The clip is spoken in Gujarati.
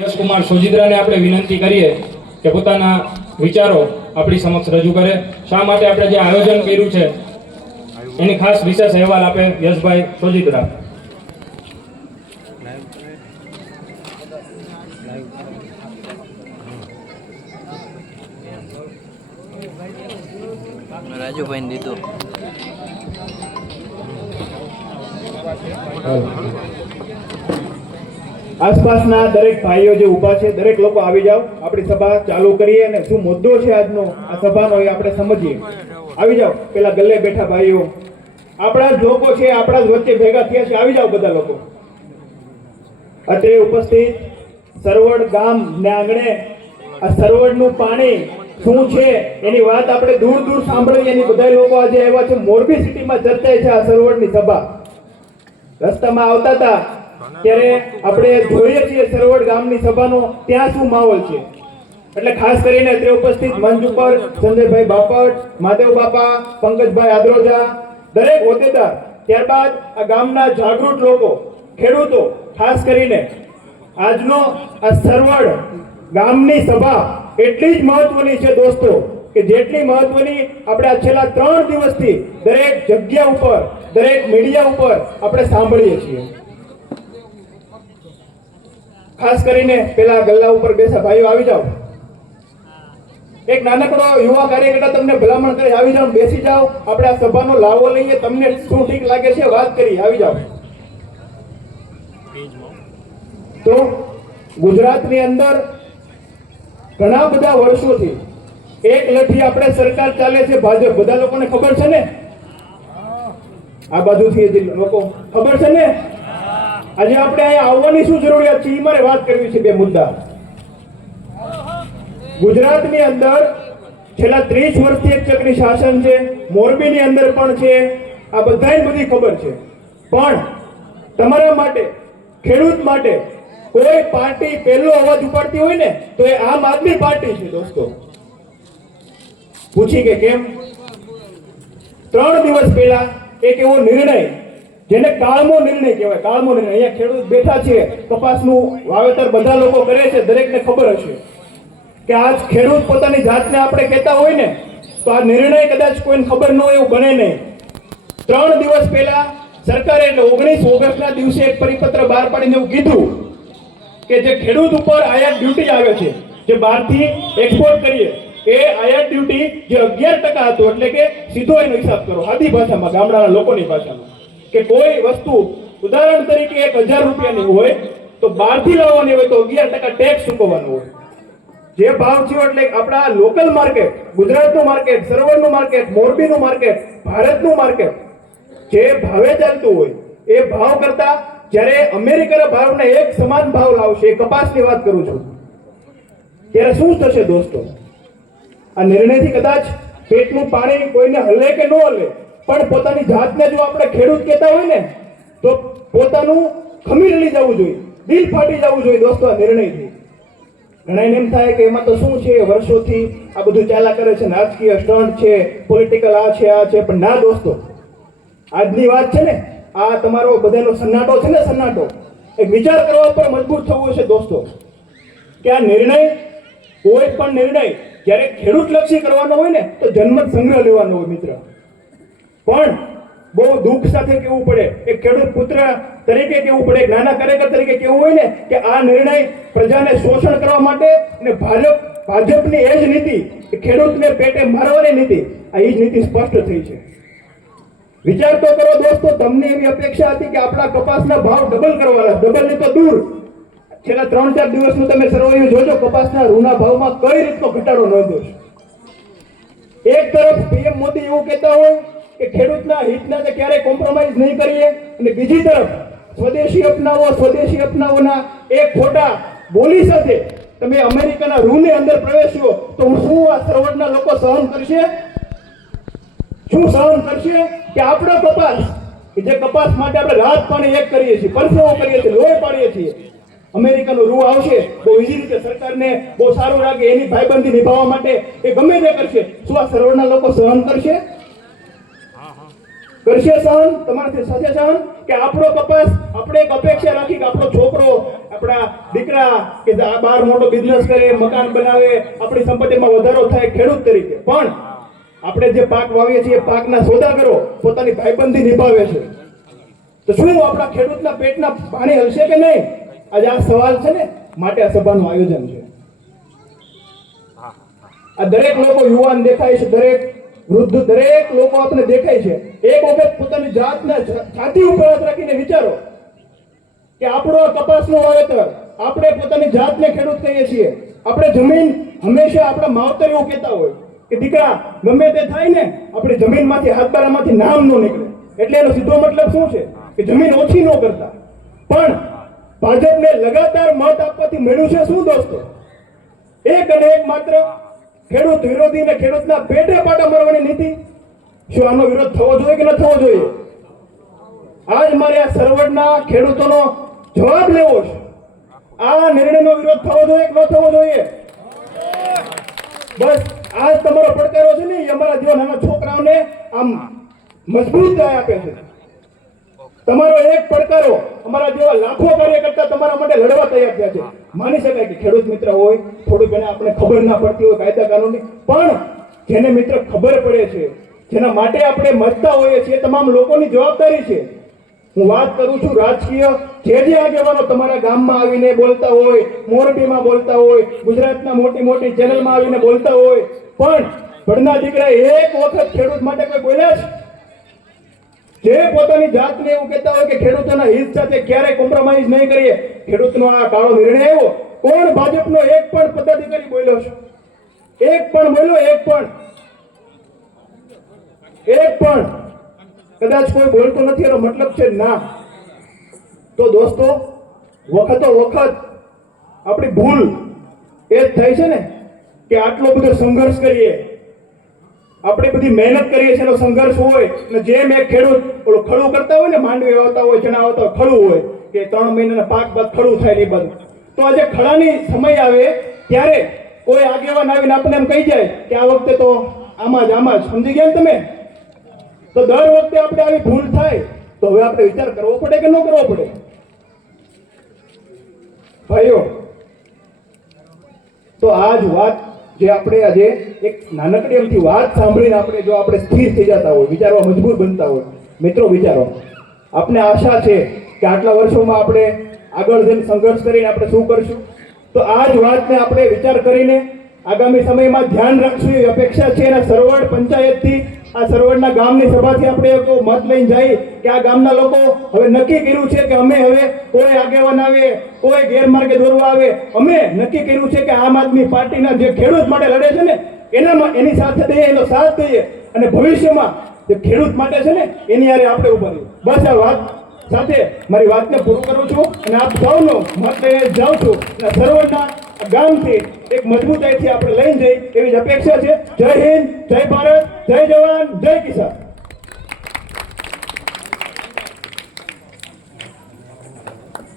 યશકુમાર સોજિત્રાને આપણે વિનંતી કરીએ કે પોતાના વિચારો આપણી સમક્ષ રજૂ કરે. શા માટે આપણે જે આયોજન કર્યું છે એની ખાસ વિશેષ અહેવાલ આપે યશભાઈ સોજિત્રા. રાજુભાઈ દીધું. આસપાસના દરેક ભાઈઓ જે ઊભા છે, દરેક લોકો આવી જાઓ. આપણી સભા ચાલુ કરીએ અને શું મુદ્દો છે આજનો? આ સભાનો એ આપણે સમજીએ. આવી જાઓ. પેલા ગલ્લે બેઠા ભાઈઓ. આપણા લોકો છે, આપણા જ વચ્ચે ભેગા થયા છે. આવી જાઓ બધા લોકો. અત્રે ઉપસ્થિત સરવડ ગામ ને આંગણે આ સરવડનું પાણી શું છે એની વાત આપણે દૂર દૂર સાંભળીએ એની બધા લોકો આજે આવ્યા છે. મોરબી સિટીમાં ચર્ચાય છે આ સરવડની સભા. રસ્તામાં આવતા હતા. ત્યારે આપણે જોઈએ છીએ સરવડ ગામની સભાનો, ત્યાં શું માહોલ છે? એટલે ખાસ કરીને અત્રે ઉપસ્થિત મંચ ઉપર સંજયભાઈ બાપટ, માધવ બાપા, પંકજભાઈ આદ્રોજા, દરેક હોદ્દેદાર, ત્યારબાદ આ ગામના જાગૃત લોકો, ખેડૂતો, ખાસ કરીને આજનો આ સરવડ ગામની સભા એટલી જ મહત્વની છે દોસ્તો, કે જેટલી મહત્વની આપણે આ છેલ્લા ત્રણ દિવસથી દરેક જગ્યા ઉપર, દરેક મીડિયા ઉપર આપણે સાંભળીએ છીએ. ખાસ કરીને પેલા ગલ્લા ઉપર બેસા ભાઈઓ આવી જાઓ. એક નાનકડો યુવા કાર્યકર્તા તમને ભલામણ કરે આવી જાઓ બેસી જાઓ. આપણે આ સભાનો લાવો લઈએ. તમને શું ઠીક લાગે છે વાત કરી. આવી જાઓ. તો ગુજરાતની અંદર ઘણા બધા વર્ષોથી એક લઠી આપણે સરકાર ચાલે છે. ભાજપ. બધા લોકોને ખબર છે ને? આ બાજુથી લોકો ખબર છે ને? આજે આપણે અહીંયા આવવાની શું જરૂરિયાત છે? એ મારે વાત કરવી છે બે મુદ્દા. ગુજરાતની અંદર છેલ્લા ત્રીસ વર્ષથી એક ચક્રી શાસન છે, મોરબીની અંદર પણ છે, આ બધાય બધી ખબર છે. પણ તમારા માટે, ખેડૂત માટે કોઈ પાર્ટી પહેલો અવાજ ઉપાડતી હોય ને, તો એ આમ આદમી પાર્ટી છે, દોસ્તો. પૂછી કે કેમ? ત્રણ દિવસ પહેલા એક એવો નિર્ણય જેને કાળમો નિર્ણય કહેવાય, કાળમો નિર્ણય. અહીંયા ખેડૂત બેઠા છે, કપાસનું વાવેતર બધા લોકો કરે છે, દરેકને ખબર હશે કે આજ ખેડૂત પોતાની જાતને આપણે કહેતા હોય ને, તો આ નિર્ણય કદાચ કોઈને ખબર ન હોય એવું બને નહીં. ત્રણ દિવસ પહેલા સરકારે એટલે ઓગણીસ ઓગસ્ટના દિવસે એક પરિપત્ર બહાર પાડીને એવું કીધું કે જે ખેડૂત ઉપર આયાત ડ્યુટી આવે છે, જે બહારથી એક્સપોર્ટ કરીએ, એ આયાત ડ્યુટી જે અગિયાર ટકા હતું, એટલે કે સીધો એનો હિસાબ કરો, આદિ ભાષામાં, ગામડાના લોકોની ભાષામાં. કે કોઈ વસ્તુ, ઉદાહરણ તરીકે એક હજાર રૂપિયાની હોય, તો બહારથી લાવવાની હોય તો અગિયાર ટકા ટેક્સ ચૂકવવાનો હોય. જે ભાવ થયો એટલે આપણા લોકલ માર્કેટ ગુજરાતનું માર્કેટ સરોવરનું માર્કેટ મોરબીનું માર્કેટ ભારતનું માર્કેટ જે ભાવે ચાલતું હોય, એ ભાવ કરતા જ્યારે અમેરિકાના ભાવને એક સમાન ભાવ લાવશે કપાસની વાત કરું છું. ત્યારે શું થશે દોસ્તો? આ નિર્ણયથી કદાચ પેટનું પાણી કોઈને હલે કે ન હલે પણ પોતાની જાતને જો આપણે ખેડૂત કહેતા હોય ને, તો પોતાનું ખમીર લઈ જવું જોઈએ, દિલ ફાટી જવું જોઈએ દોસ્તો, આ નિર્ણયથી ઘણાને એમ થાય કે એમાં તો શું છે, વર્ષોથી આ બધું ચાલ્યા કરે છે, રાજકીય સ્ટન્ટ છે પોલિટિકલ આ છે આ છે, પણ ના દોસ્તો, આજની વાત છે ને, આ તમારો બધાનો સન્નાટો છે ને સન્નાટો, એક વિચાર કરવા પર મજબૂર થવું છે દોસ્તો, કે આ નિર્ણય, કોઈ પણ નિર્ણય, જ્યારે ખેડૂત લક્ષી કરવાનો હોય ને, તો જન્મ સંગ્રહ લેવાનો હોય મિત્ર. પણ બહુ દુઃખ સાથે કેવું પડે? એક ખેડૂત પુત્ર તરીકે કેવું પડે? નાના કાર્યકર તરીકે કેવું હોય ને? કે આ નિર્ણય પ્રજાને શોષણ કરવા માટે અને ભાજપ, ભાજપની એ જ નીતિ ખેડૂતને પેટે મારવાની નીતિ, આ એ જ નીતિ સ્પષ્ટ થઈ છે. વિચાર તો કરો દોસ્તો, તમને એવી અપેક્ષા હતી કે આપણા કપાસના ભાવ ડબલ કરવાના ડબલ ને તો દૂર. છેલ્લા ત્રણ ચાર દિવસનું તમે સર્વૈયું જોજો, કપાસના રૂના ભાવમાં કઈ રીતનો ઘટાડો નોંધ્યો છે? એક તરફ પીએમ મોદી એવું કહેતા હોય કે ખેડૂતના હિતના તે ક્યારેય કોમ્પ્રોમાઇઝ નહીં કરીએ. અને બીજી તરફ, સ્વદેશી અપનાવો, સ્વદેશી અપનાવોના એક ખોટા બોલી સાથે તમે અમેરિકાના રૂને અંદર પ્રવેશ્યો તો શું આ સરવડના લોકો સહન કરશે? શું સહન કરશે? કે આપણો કપાસ, કે જે કપાસ માટે આપણે રાત પાણી એક કરીએ છીએ, પરસેવો કરીએ છીએ, લોહી પાડીએ છીએ. અમેરિકાનો રૂ આવશે, બહુ ઈઝી રીતે સરકારને બહુ સારું લાગે એની ભાઈબંધી નિભાવવા માટે એ ગમે તે કરશે. શું આ સરવડના લોકો સહન કરશે? કરશે સહન, તમારાથી થશે સહન, કે આપણો કપાસ, આપણે એક અપેક્ષા રાખી કે આપણો છોકરો, આપણા દીકરા, કે બહાર મોટો બિઝનેસ કરે, મકાન બનાવે, આપણી સંપત્તિમાં વધારો થાય ખેડૂત તરીકે. પણ આપણે જે પાક વાવીએ છીએ, પાકના સોદા કરો પોતાની ભાઈબંધી નિભાવે છે. તો શું આપણા ખેડૂતના પેટના પાણી હલશે કે નહીં? આજે આ સવાલ છે ને, માટે આ સભાનું આયોજન છે. આ દરેક લોકો યુવાન દેખાય છે, દરેક વૃદ્ધ દરેક લોકો આપણે દેખાય છે. એક વખત પોતાની જાતને છાતી ઉપર હાથ રાખીને વિચારો કે આપણો આ કપાસનું વાવેતર, આપણે પોતાની જાતને ખેડૂત કહીએ છીએ. આપણે જમીન હંમેશા આપણા માવતર એવું કહેતા હોય કે દીકરા, ગમે તે થાય ને, આપણી જમીનમાંથી, હાથબારામાંથી નામ ન નીકળે. એટલે એનો સીધો મતલબ શું છે? કે જમીન ઓછી ન કરતા. પણ ભાજપને લગાતાર મત આપવાથી મળ્યું છે શું દોસ્તો? એક અને એક માત્ર ખેડૂત વિરોધી ને ખેડૂતના પેટે પાટા મારવાની નીતિ? શું આનો વિરોધ થવો જોઈએ કે ન થવો જોઈએ? આજ મારે આ સરવડના ખેડૂતોનો જવાબ લેવો છે. આ નિર્ણયનો વિરોધ થવો જોઈએ કે ન થવો જોઈએ? બસ આ તમારો પડકારો છે ને, એ અમારા જેવા નાના છોકરાઓને આમ મજબૂત આપે છે. તમારો એક પડકારો અમારા જેવા લાખો કાર્યકર્તા તમારા માટે લડવા તૈયાર થયા છે. માની શકાય કે ખેડૂત મિત્ર હોય થોડું ઘણા આપણે ખબર ના પડતી હોય કાયદા કાનૂની પણ જેને મિત્ર ખબર પડે છે જેના માટે આપણે મરતા હોઈએ છીએ તમામ લોકોની જવાબદારી છે. હું વાત કરું છું રાજકીય જે જે આગેવાનો તમારા ગામમાં આવીને બોલતા હોય મોરબીમાં બોલતા હોય ગુજરાતના મોટી મોટી ચેનલમાં આવીને બોલતા હોય પણ ભણના દીકરા એક વખત ખેડૂત માટે કોઈ બોલ્યા છે જે પોતાની જાતને એવું કહેતા હોય કે ખેડૂતોના હિત સાથે ક્યારેય કોમ્પ્રોમાઇઝ નહીં કરીએ, ખેડૂતનો આ કાળો નિર્ણય આવ્યો. કોણ ભાજપનો એક પણ પદાધિકારી બોલ્યો છે? એક પણ બોલ્યો, એક પણ. એક પણ. કદાચ કોઈ બોલતો નથી, એનો મતલબ છે ના. તો દોસ્તો, વખતો વખત આપણી ભૂલ એ જ થાય છે ને, કે આટલો બધો સંઘર્ષ કરીએ. આપણે બધી મહેનત કરીએ છીએ, એનો સંઘર્ષ હોય, અને જેમ એક ખેડૂત, ઓલું ખડું કરતા હોય ને, માંડવી આવતા હોય, ચણા આવતા હોય, ખડું હોય, કે ત્રણ મહિનાના પાક બાદ ખડું થાય ને એ બધું. તો આજે ખડાની સમય આવે, ત્યારે કોઈ આગેવાન આવીને આપણને એમ કહી જાય કે આ વખતે તો આમાં જ આમાં જ. સમજી ગયા તમે? તો દર વખતે આપણે આવી ભૂલ થાય, તો હવે આપણે વિચાર કરવો પડે કે ન કરવો પડે? ભાઈઓ, તો આ જ વાત જે આપણે આજે એક નાનકડી એમથી વાત સાંભળીને આપણે જો આપણે સ્થિર થઈ જતા હોય, વિચારવા મજબૂર બનતા હોય, મિત્રો વિચારો, આપને આશા છે કે આટલા વર્ષોમાં આપણે આગળ જઈને સંઘર્ષ કરીને આપણે શું કરશું? તો આ જ વાતને આપણે વિચાર કરીને આગામી સમયમાં ધ્યાન રાખશું, એવી અપેક્ષા છે અને સરવડ પંચાયતથી આ સરવડના ગામની સભાથી આપણે એક મત લઈને જઈ કે આ ગામના લોકો હવે નક્કી કર્યું છે કે અમે હવે કોઈ આગેવાન આવે, કોઈ ગેરમાર્ગે દોરવા આવે, અમે નક્કી કર્યું છે કે આમ આદમી પાર્ટીના જે ખેડૂત માટે લડે છે ને, એનામાં એની સાથે દઈએ, એનો સાથ દઈએ અને ભવિષ્યમાં જે ખેડૂત માટે છે ને, એની હારે આપણે ઊભા રહીએ. બસ આ વાત સાથે મારી વાતને પૂરું કરું છું અને આપ સૌનો મત લઈને જાઉં છું. અને સર્વના ગામથી એક મજબૂતાઈથી આપણે લઈને જઈ એવી જ અપેક્ષા છે. જય હિન્દ, જય ભારત, જય જવાન, જય કિસાન.